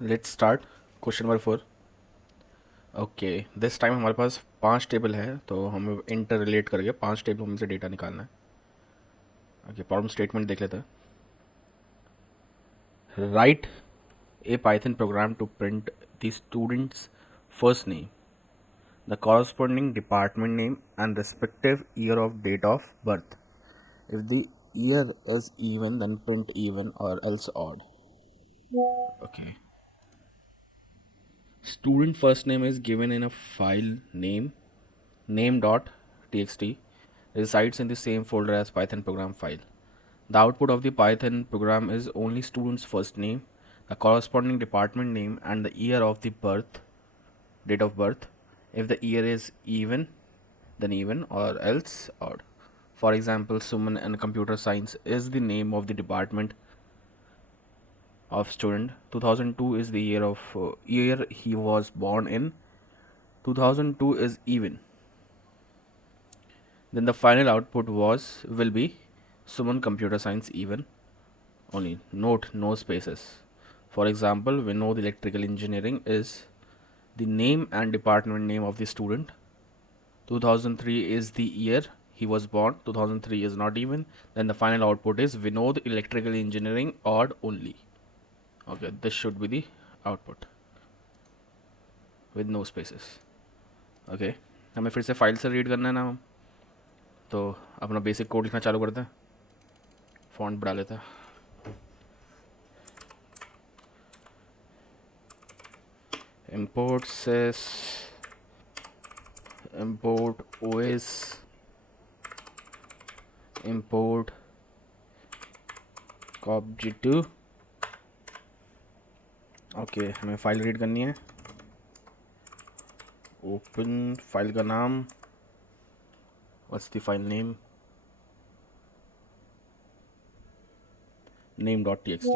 Let's start question number 4। Okay, this time हमारे पास 5 टेबल है, तो हमें इंटर रिलेट करके 5 टेबल में से डेटा निकालना है। ओके, प्रॉब्लम स्टेटमेंट देख लेते हैं। Write a Python program to print the students first name, the corresponding department name and respective year of date of birth. If the year is even then print even or else odd. Okay, student first name is given in a file name.txt resides in the same folder as Python program file. The output of the Python program is only student's first name, the corresponding department name, and the year of the birth, date of birth. If the year is even, then even, or else odd. For example, Suman and computer science is the name of the department of student. 2002 is the year he was born in. 2002 is even. Then the final output will be Suman computer science even only. Note no spaces. For example, we know the electrical engineering is the name and department name of the student. 2003 is the year he was born. 2003 is not even. Then the final output is Vinod electrical engineering odd only. Okay, this should be the output with no spaces. Okay, हमें फिर से फाइल से रीड करना है ना, तो अपना basic code लिखना चालू करते हैं। फॉन्ट बढ़ा लेते हैं। import sys import os import copg2। Okay, हमें फाइल रीड करनी है। ओपन फाइल का नाम, what's the file name, name.txt।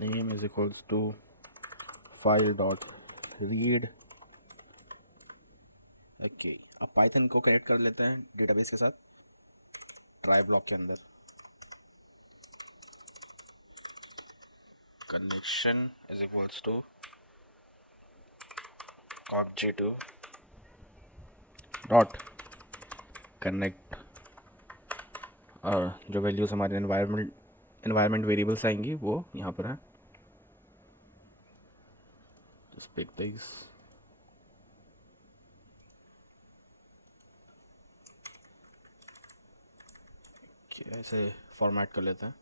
name is equals to file.read। Okay, अब पाइथन को कनेक्ट कर लेते हैं डेटाबेस के साथ ट्राई ब्लॉक के अंदर। Connection is equals to copg2 dot connect, और जो वैल्यूज़ हमारे एनवायरनमेंट वेरिएबल्स आएंगी वो यहाँ पर है। Just pick this. ऐसे फॉर्मेट कर लेते हैं।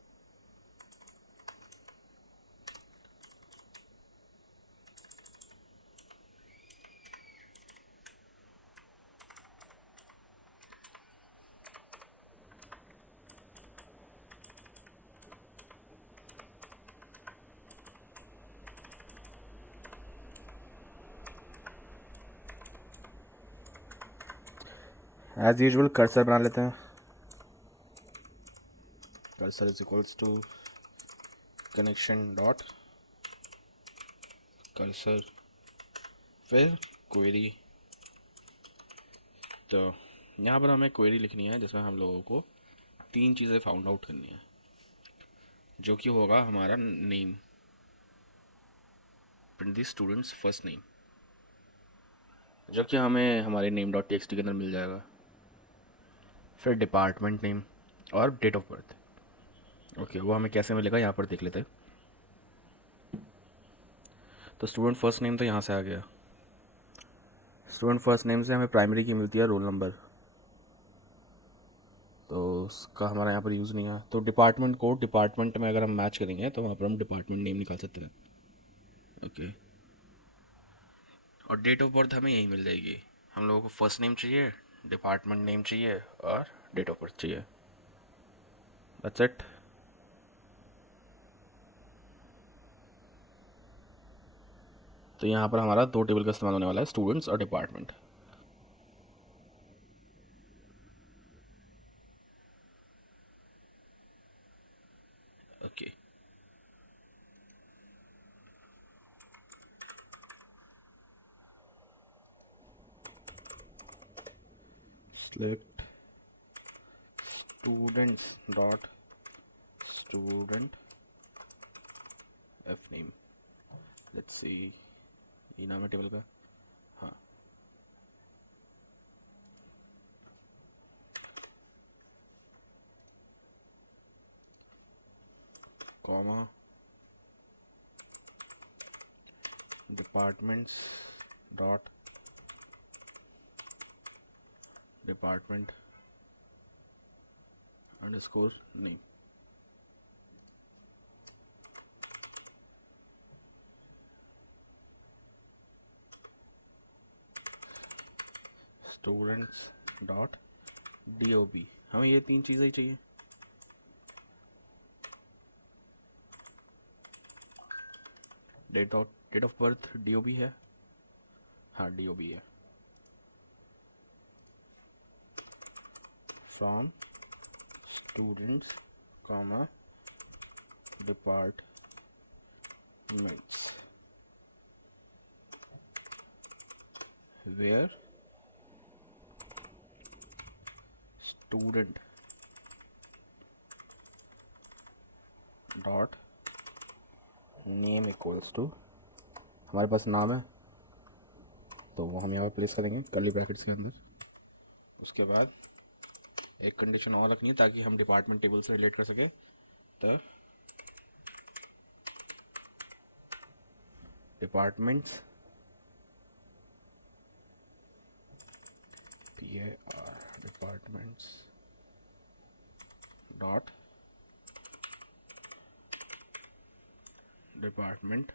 एज यूजुअल कर्सर बना लेते हैं। Cursor is equals to connection dot cursor, फिर क्वेरी। तो यहाँ पर हमें क्वेरी लिखनी है जिसमें हम लोगों को 3 चीज़ें फाउंड आउट करनी है, जो कि होगा हमारा name, print the students first name, जो कि हमें हमारे name.txt के अंदर मिल जाएगा। फिर डिपार्टमेंट नेम और डेट ऑफ बर्थ। ओके, वो हमें कैसे मिलेगा यहाँ पर देख लेते हैं। तो स्टूडेंट फर्स्ट नेम तो यहाँ से आ गया। स्टूडेंट फर्स्ट नेम से हमें प्राइमरी की मिलती है रोल नंबर, तो उसका हमारा यहाँ पर यूज़ नहीं है। तो डिपार्टमेंट कोड, डिपार्टमेंट में अगर हम मैच करेंगे तो वहाँ पर हम डिपार्टमेंट नेम निकाल सकते हैं। ओके, और डेट ऑफ बर्थ हमें यही मिल जाएगी। हम लोगों को फर्स्ट नेम चाहिए, डिपार्टमेंट नेम चाहिए और डेट ऑफ बर्थ चाहिए। That's it. तो यहाँ पर हमारा 2 टेबल का इस्तेमाल होने वाला है, स्टूडेंट्स और department. Okay, select students dot student f name. Let's see, ये नाम है टेबल का. हाँ, comma departments dot department underscore name. Students dot DOB. हमें ये तीन चीज़ें ही चाहिए. डेट ऑफ बर्थ DOB है. हाँ, DOB है. From students comma departments where student dot name equals to, हमारे पास नाम है तो वो हम यहाँ पर प्लेस करेंगे कर्ली ब्रैकेट्स के अंदर. उसके बाद एक कंडीशन और रखनी है ताकि हम डिपार्टमेंट टेबल से रिलेट कर सके. तो departments PAR departments dot department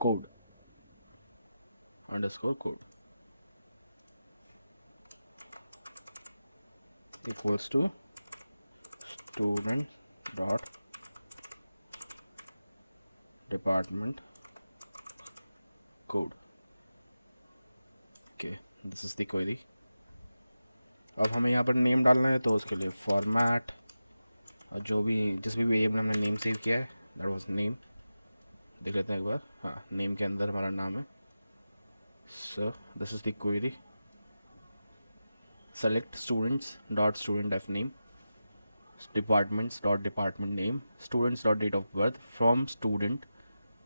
code underscore code equals to student dot department code. Okay, this is the query. अब हमें यहाँ पर नेम डालना है तो उसके लिए फॉर्मेट, जो भी जिस भी वेरिएबल हमने नेम सेव किया है दैट वाज नेम. देख लेते हैं एक बार. हाँ, नेम के अंदर हमारा नाम है. So this is the query. Select students dot student f name, departments dot department name, students dot date of birth from student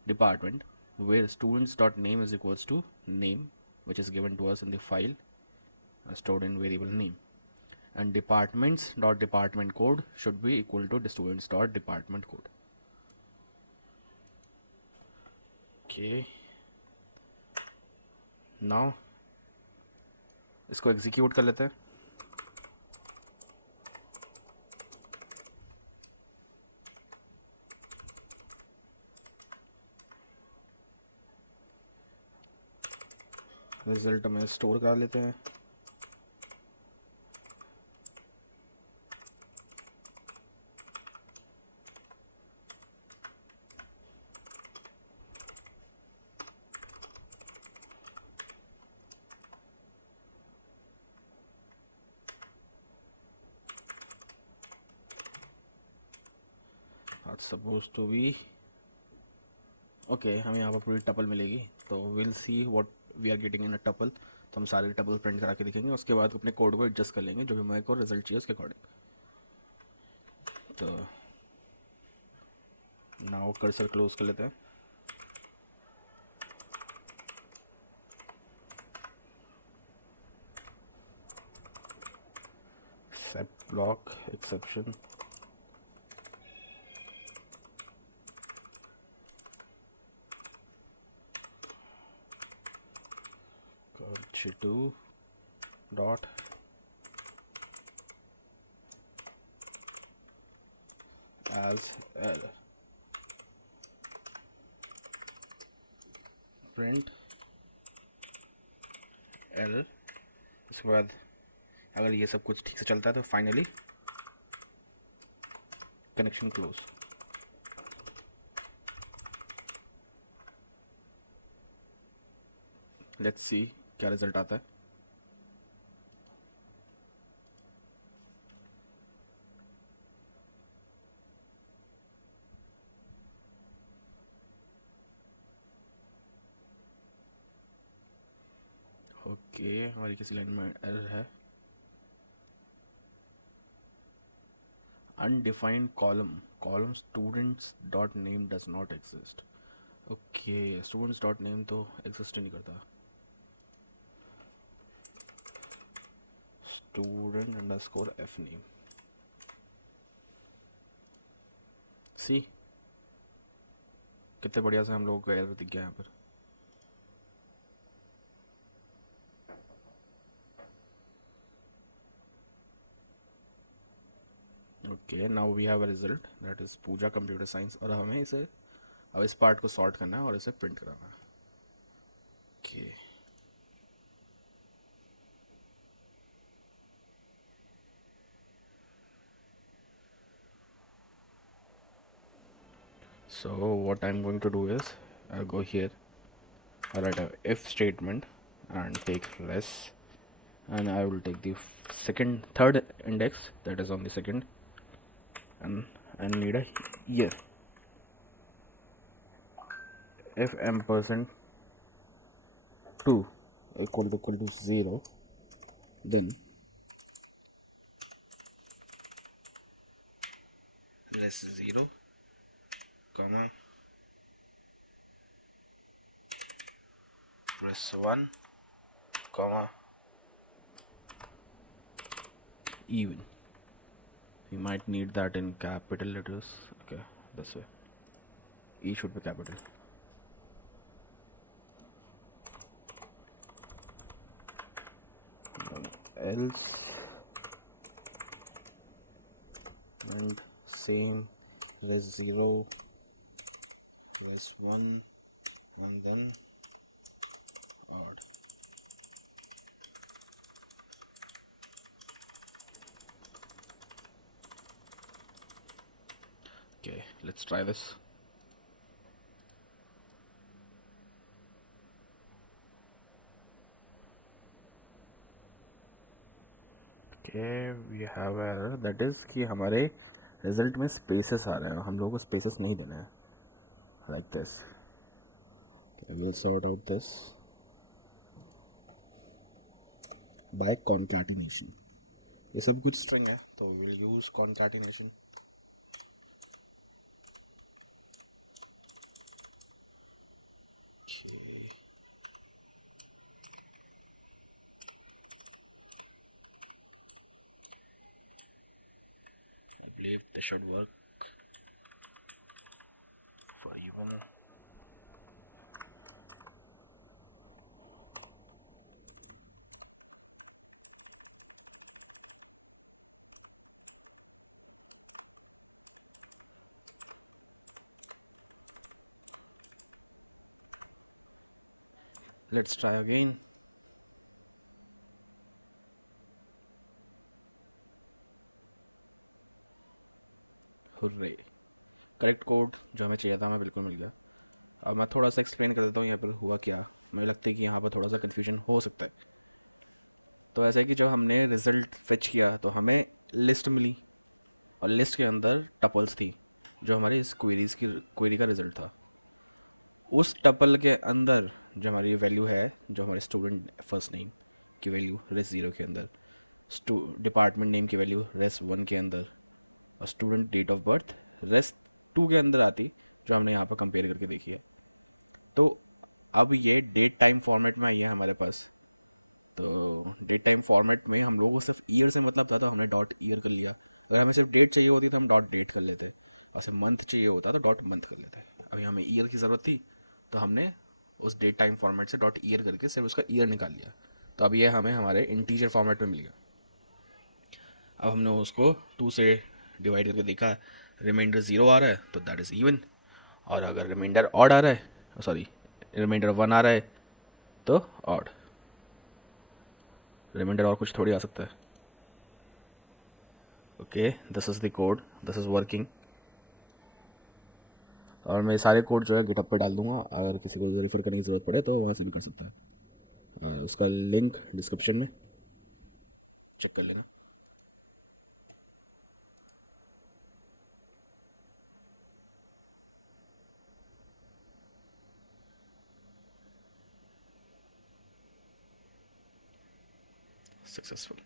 department where students dot name is equals to name which is given to us in the file stored in variable name, and departments dot department code should be equal to the students dot department code. Okay, now इसको execute कर लेते हैं. Result में store कर लेते हैं. Suppose to be okay. हमें यहाँ पर पूरी टपल मिलेगी तो will see what we are getting in a tuple. तो हम सारे टपल प्रिंट करा के दिखेंगे. उसके बाद अपने कोड को एडजस्ट कर लेंगे जो भी हमारे को रिजल्ट चाहिए उसके अकॉर्डिंग. तो नाउ कर्सर क्लोज कर लेते हैं. Set block exception to dot as L print L. इसके बाद अगर ये सब कुछ ठीक से चलता है तो finally connection close. Let's see क्या रिजल्ट आता है. ओके ओके, हमारी किसी लाइन में एरर है. Undefined column students dot name does not exist. Okay, students dot name तो exist ही नहीं करता. student underscore f name. सी कितने बढ़िया से हम लोगों को एरर दिख गया यहाँ पर. Okay, now we have a result that is Pooja computer science. और हमें इसे अब इस पार्ट को सॉर्ट करना है और इसे प्रिंट कराना है. Okay, so what I'm going to do is I'll go here, I'll write a if statement and take less, and I will take the third index that is on the second, and I need a year. If ampersand 2 equal to 0, then less 0 comma plus 1 comma even. We might need that in capital letters. Okay, this way E should be capital. Else and same res 0 res 1 and then odd. Okay, let's try this. Okay, we have error, that is कि हमारे रिजल्ट में स्पेसेस आ रहे हैं, हम लोगों को स्पेसेस नहीं देने हैं. Like this. Okay, we'll sort out this by concatenation. ये सब कुछ स्ट्रिंग है तो we'll use concatenation. Okay. I believe this should work for even. Let's try again. Correct code जो हमें चाहिए था हमें बिल्कुल मिल गया. अब मैं थोड़ा सा एक्सप्लेन कर देता हूँ यहाँ पर हुआ क्या. मुझे लगता है कि यहाँ पर थोड़ा सा कन्फ्यूजन हो सकता है. तो ऐसा है कि जो हमने रिजल्ट फेच किया तो हमें लिस्ट मिली और लिस्ट के अंदर टपल्स थी जो हमारे इस क्वेरी का रिजल्ट था. उस टपल के अंदर जो हमारी वैल्यू है, जो हमारे स्टूडेंट फर्स्ट नेम की वैल्यू रेस 0 के अंदर, डिपार्टमेंट नेम की वैल्यू रेस 1 के अंदर, और student date of birth res 2 के अंदर आती, जो हमने यहाँ पर कंपेयर करके देखी है. तो अब ये डेट टाइम फॉर्मेट में आई है हमारे पास. तो डेट टाइम फॉर्मेट में हम लोगों को सिर्फ ईयर से मतलब था तो हमने डॉट ईयर कर लिया. अगर हमें सिर्फ डेट चाहिए होती तो हम डॉट डेट कर लेते, और सिर्फ मंथ चाहिए होता तो डॉट मंथ कर लेते. अभी हमें ईयर की ज़रूरत थी तो हमने उस डेट टाइम फॉर्मेट से डॉट ईयर करके सिर्फ उसका ईयर निकाल लिया. तो अब ये हमें हमारे इंटीजर फॉर्मेट में मिल गया. अब हमने उसको 2 से डिवाइड करके देखा, रिमाइंडर 0 आ रहा है तो दैट इज़ इवन, और अगर रिमाइंडर ऑड आ रहा है, सॉरी रिमाइंडर 1 आ रहा है तो ऑड. रिमाइंडर और कुछ थोड़ी आ सकता है. Okay, this is the code, this is working. और मैं सारे कोड जो है गिटहब पे डाल दूंगा, अगर किसी को रेफर करने की ज़रूरत पड़े तो वहाँ से भी कर सकता है. उसका लिंक डिस्क्रिप्शन में चेक कर लेना. successful.